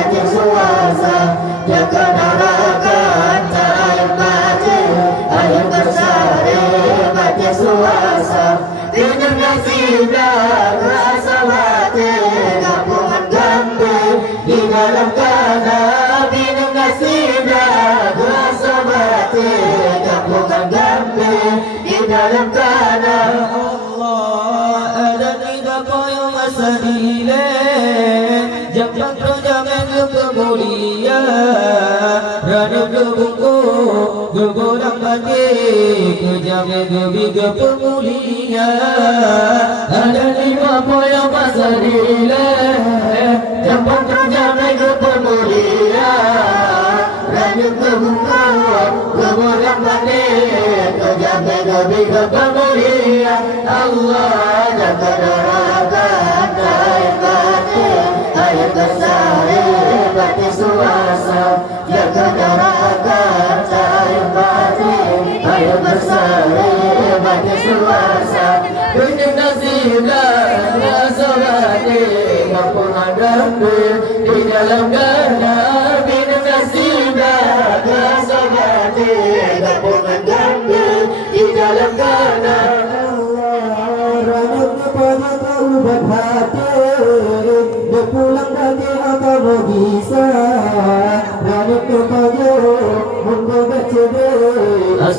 Batee suasa, jaga narakan Ayon Batee, ayo bersari Batee suasa, dengan nasibnya rasa Batee, kampungan gambir di dalam tanah, dengan nasibnya rasa Batee, kampungan gambir di dalam tanah. Allah ada tidak koyong asadile, jangan terjamin kemulia, rada kebungku gegodang Batee, kejamin kebiga pemulia. Ada lima koyong asadile, jangan terjamin kemulia, rada kebungku gegodang Batee, kejamin kebiga pemulia. Allah jaga narakan Ayon Batee, ayo bersari Batee suasa, jaga narakan Ayon Batee, ayo bersari Batee suasa, dengan nasibnya rasa Batee, kampungan gambir di dalam